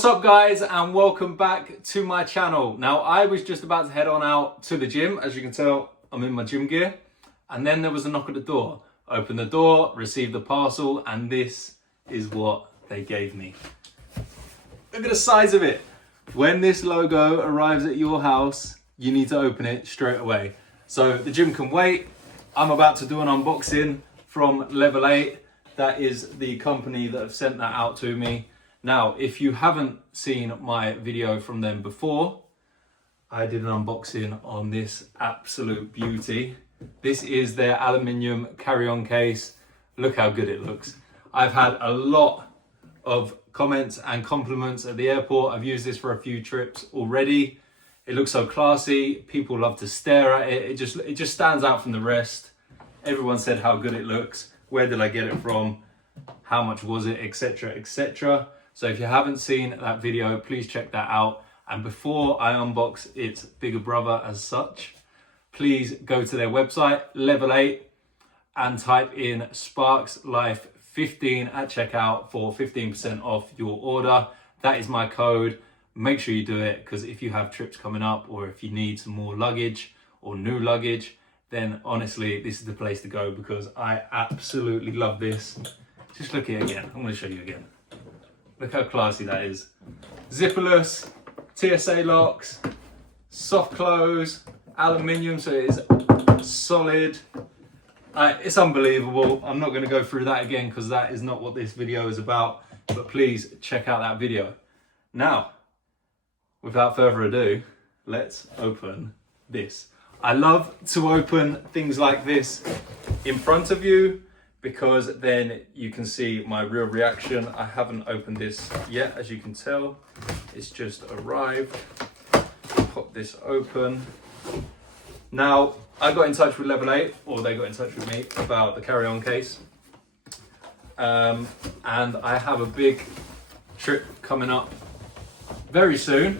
What's up guys, and welcome back to my channel. Now I was just about to head on out to the gym. As you can tell, I'm in my gym gear. And then there was a knock at the door. Opened the door, received the parcel, and this is what they gave me. Look at the size of it. When this logo arrives at your house, you need to open it straight away. So the gym can wait. I'm about to do an unboxing from Leve. That is the company that have sent that out to me. Now, if you haven't seen my video from them before, I did an unboxing on this absolute beauty. This is their aluminium carry-on case. Look how good it looks. I've had a lot of comments and compliments at the airport. I've used this for a few trips already. It looks so classy. People love to stare at it. It just stands out from the rest. Everyone said how good it looks. Where did I get it from? How much was it? Etc. etc. So if you haven't seen that video, please check that out. And before I unbox its bigger brother as such, please go to their website, Leve, and type in SPARKESLIFE15 at checkout for 15% off your order. That is my code. Make sure you do it, because if you have trips coming up or if you need some more luggage or new luggage, then honestly, this is the place to go, because I absolutely love this. Just look at it again. I'm going to show you again. Look how classy that is. Zipperless, TSA locks, soft close, aluminium, so it is solid. It's unbelievable. I'm not going to go through that again because that is not what this video is about, but please check out that video. Now, without further ado, let's open this. I love to open things like this in front of you, because then you can see my real reaction. I haven't opened this yet, as you can tell. It's just arrived. Pop this open. Now, I got in touch with Leve, or they got in touch with me about the carry-on case. And I have a big trip coming up very soon.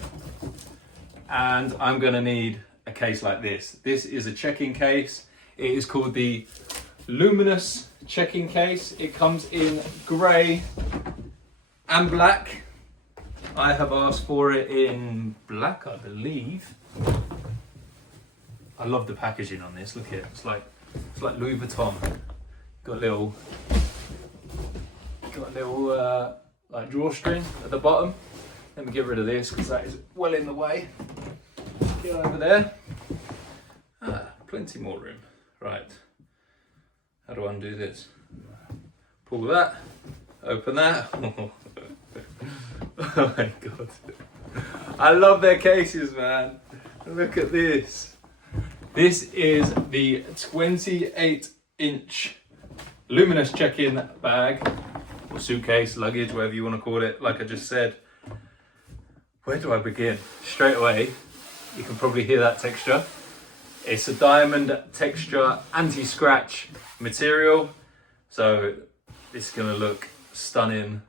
And I'm gonna need a case like this. This is a check-in case. It is called the Luminous check-in case. It comes in grey and black. I have asked for it in black, I believe. I love the packaging on this. Look at it. It's like Louis Vuitton. Got a little like drawstring at the bottom. Let me get rid of this because that is well in the way. Get over there. Plenty more room. Right. How do I undo this? Pull that. Open that. Oh my god. I love their cases, man. Look at this. This is the 28-inch Luminous check-in bag, or suitcase, luggage, whatever you want to call it, like I just said. Where do I begin? Straight away, you can probably hear that texture. It's a diamond texture, anti-scratch material. So this is gonna look stunning,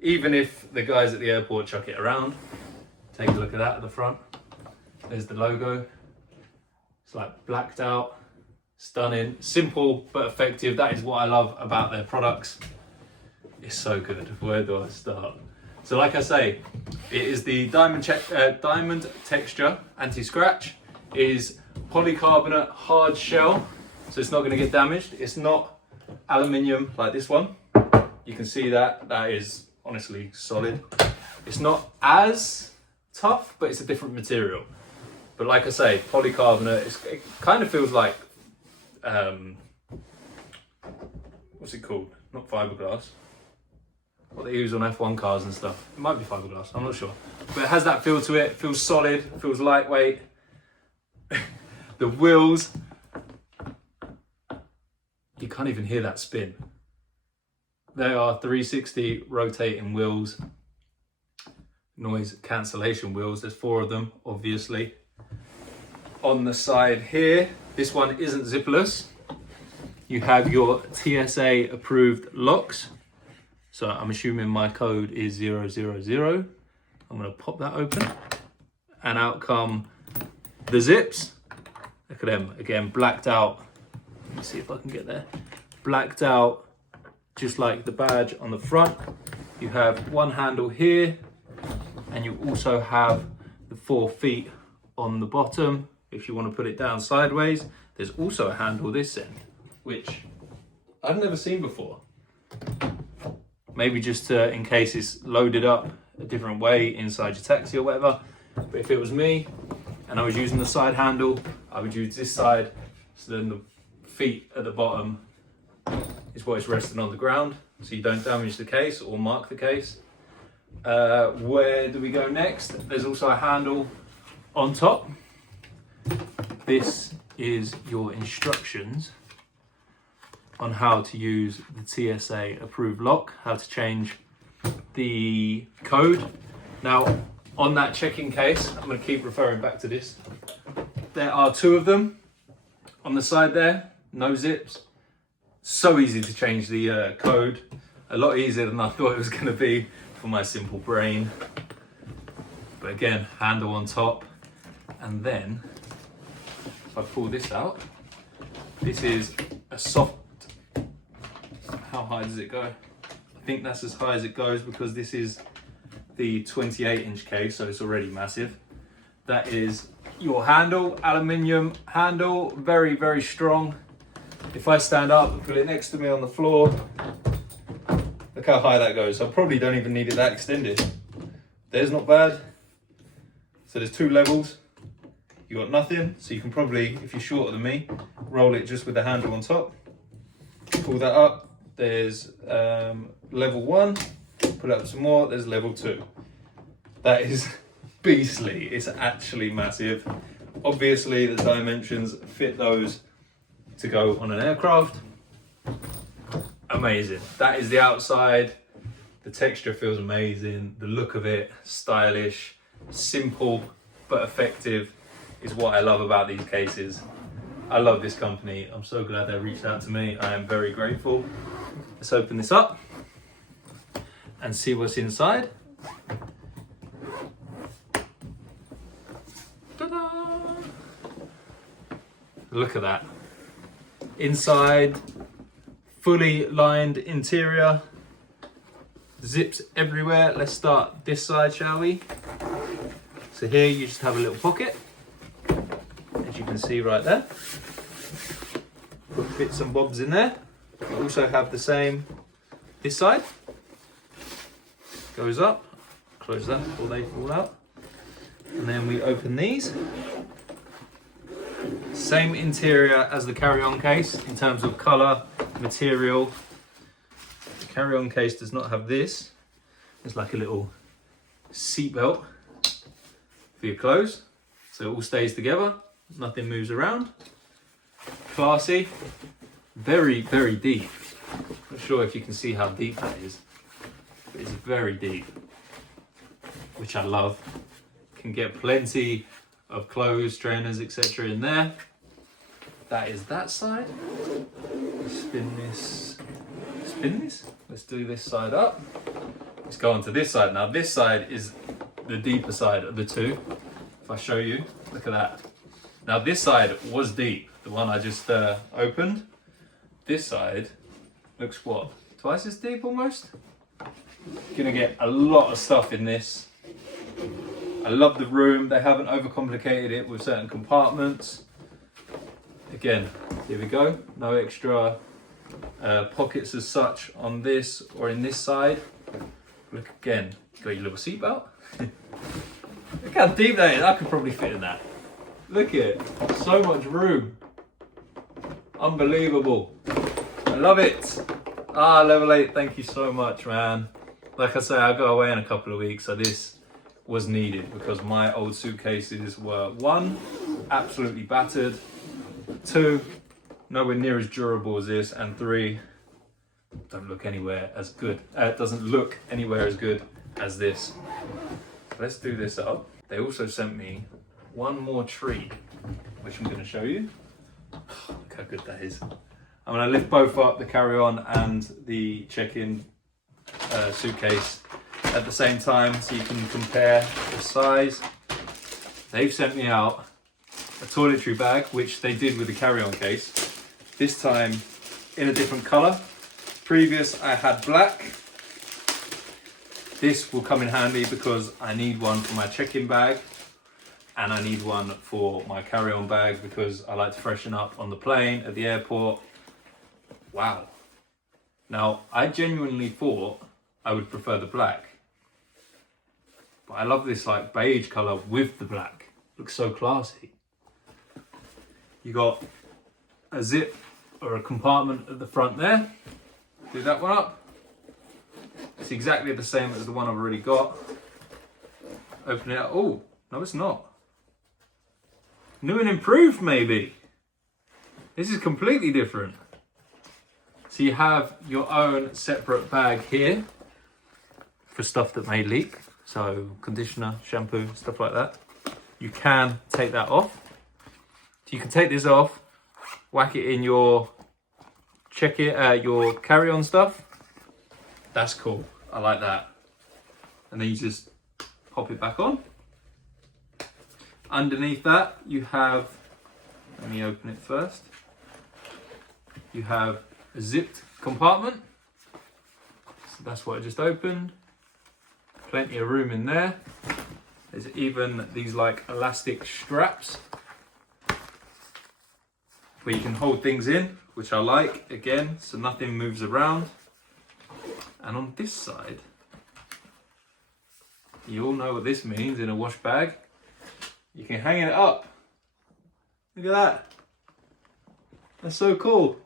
even if the guys at the airport chuck it around. Take a look at that at the front. There's the logo. It's like blacked out, stunning, simple but effective. That is what I love about their products. It's so good. Where do I start? So like I say, it is the diamond texture anti-scratch. It is polycarbonate hard shell, so it's not going to get damaged. It's not aluminium like this one. You can see that is honestly solid. It's not as tough, but it's a different material. But like I say, polycarbonate, it kind of feels like what's it called? Not fiberglass. What they use on F1 cars and stuff. It might be fiberglass, I'm not sure. But it has that feel to it. It feels solid, feels lightweight. The wheels, you can't even hear that spin. They are 360 rotating wheels, noise cancellation wheels. There's 4 of them, obviously. On the side here, this one isn't zipperless. You have your TSA approved locks. So I'm assuming my code is 000. I'm gonna pop that open, and out come the zips. Look at them, again, blacked out. Let me see if I can get there. Blacked out, just like the badge on the front. You have one handle here, And you also have the 4 feet on the bottom if you want to put it down sideways. There's also a handle this end, which I've never seen before. Maybe just in case it's loaded up a different way inside your taxi or whatever. But if it was me and I was using the side handle, I would use this side, so then the feet at the bottom is what is resting on the ground, so you don't damage the case or mark the case. Where do we go next? There's also a handle on top. This is your instructions on how to use the TSA approved lock, how to change the code. Now, on that check-in case, I'm going to keep referring back to this. There are 2 of them on the side there, no zips. So easy to change the code, a lot easier than I thought it was going to be for my simple brain. But again, handle on top, and then if I pull this out, this is a soft. How high does it go? I think that's as high as it goes because this is the 28-inch case, so it's already massive. That is your handle, aluminium handle, very, very strong. If I stand up and put it next to me on the floor, look how high that goes. I probably don't even need it that extended. There's not bad. So there's 2 levels. You got nothing, so you can probably, if you're shorter than me, roll it just with the handle on top. Pull that up. There's level 1, put up some more, there's level 2. That is beastly, it's actually massive. Obviously the dimensions fit those to go on an aircraft. Amazing. That is the outside. The texture feels amazing, the look of it, stylish, simple but effective is what I love about these cases. I love this company. I'm so glad they reached out to me. I am very grateful. Let's open this up and see what's inside. Ta-da! Look at that. Inside, fully lined interior. Zips everywhere. Let's start this side, shall we? So here you just have a little pocket, as you can see right there. Put bits and bobs in there. You also have the same this side. Goes up, close that before they fall out. And then we open these. Same interior as the carry-on case in terms of colour, material. The carry-on case does not have this. It's like a little seat belt for your clothes. So it all stays together, nothing moves around. Classy, very, very deep. Not sure if you can see how deep that is, but it's very deep, which I love. Can get plenty of clothes, trainers, etc. in there. That is that side. Spin this. Let's do this side up. Let's go on to this side. Now this side is the deeper side of the 2. If I show you, look at that. Now this side was deep, the one I just opened. This side looks what? Twice as deep almost? Gonna get a lot of stuff in this. I love the room. They haven't overcomplicated it with certain compartments. Again, here we go. No extra pockets as such on this or in this side. Look again, got your little seatbelt. Look how deep that is. I could probably fit in that. Look at it, so much room. Unbelievable. I love it. Level 8, thank you so much, man. Like I say, I go away in a couple of weeks, so this was needed because my old suitcases were 1, absolutely battered, 2, nowhere near as durable as this, and 3, don't look anywhere as good. It doesn't look anywhere as good as this. Let's do this up. They also sent me one more treat, which I'm going to show you. Look how good that is. I'm going to lift both up, the carry-on and the check-in suitcase at the same time so you can compare the size. They've sent me out a toiletry bag, which they did with the carry-on case, this time in a different colour. Previous I had black, This will come in handy because I need one for my check-in bag and I need one for my carry-on bag because I like to freshen up on the plane, at the airport. Wow. Now, I genuinely thought I would prefer the black, but I love this like beige color with the black. Looks so classy. You got a zip or a compartment at the front there. Do that one up. It's exactly the same as the one I've already got. Open it up. Oh, no, it's not. New and improved, maybe. This is completely different. So you have your own separate bag here for stuff that may leak. So conditioner, shampoo, stuff like that. You can take that off. So you can take this off, whack it in your your carry-on stuff. That's cool. I like that. And then you just pop it back on. Underneath that, you have, let me open it first. You have a zipped compartment. So that's what I just opened. Plenty of room in there. There's even these like elastic straps where you can hold things in, which I like, again, so nothing moves around. And on this side, you all know what this means in a wash bag. You can hang it up. Look at that. That's so cool.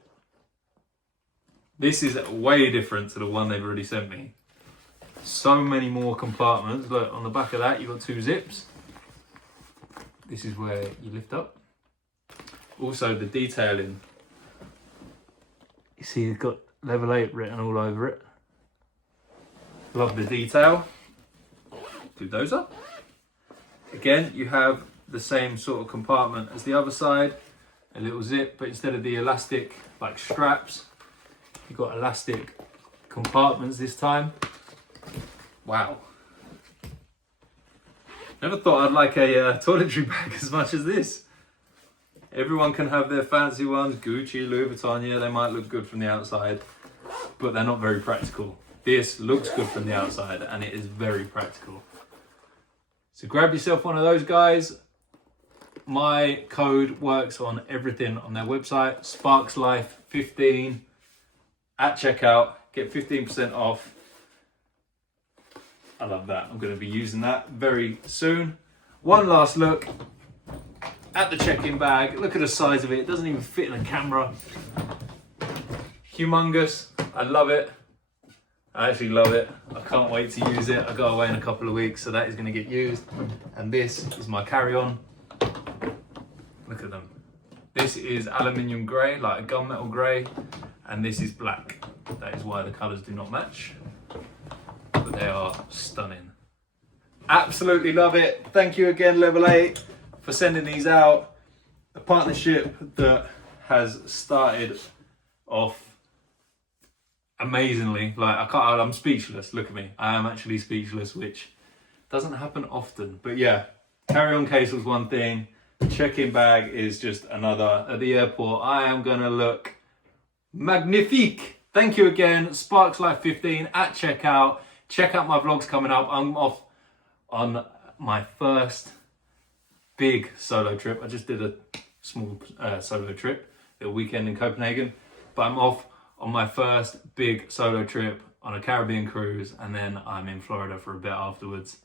This is way different to the one they've already sent me. So many more compartments. Look, on the back of that, you've got 2 zips. This is where you lift up. Also, the detailing. You see, it's got level 8 written all over it. Love the detail. Do those up. Again, you have the same sort of compartment as the other side. A little zip, but instead of the elastic like straps, you've got elastic compartments this time. Wow. Never thought I'd like a toiletry bag as much as this. Everyone can have their fancy ones, Gucci, Louis Vuitton, yeah, they might look good from the outside, but they're not very practical. This looks good from the outside and it is very practical. So grab yourself one of those, guys. My code works on everything on their website, SPARKESLIFE15 at checkout. Get 15% off. I love that. I'm going to be using that very soon. One last look at the check-in bag. Look at the size of it. It doesn't even fit in the camera. Humongous. I love it. I actually love it. I can't wait to use it. I go away in a couple of weeks, so that is going to get used. And this is my carry-on. Look at them. This is aluminium grey, like a gunmetal grey, and this is black. That is why the colours do not match. But they are stunning. Absolutely love it. Thank you again, Level 8, for sending these out. A partnership that has started off amazingly. Like I'm speechless. Look at me. I am actually speechless, which doesn't happen often. But yeah, carry-on case was one thing. Check-in bag is just another. At the airport, I am gonna look magnifique. Thank you again, SPARKESLIFE15 at checkout. Check out my vlogs coming up. I'm off on my first big solo trip. I just did a small solo trip, a weekend in Copenhagen, but I'm off on my first big solo trip on a Caribbean cruise, and then I'm in Florida for a bit afterwards.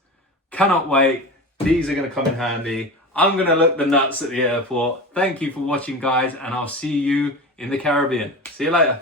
Cannot wait. These are going to come in handy. I'm going to look the nuts at the airport. Thank you for watching, guys, and I'll see you in the Caribbean. See you later.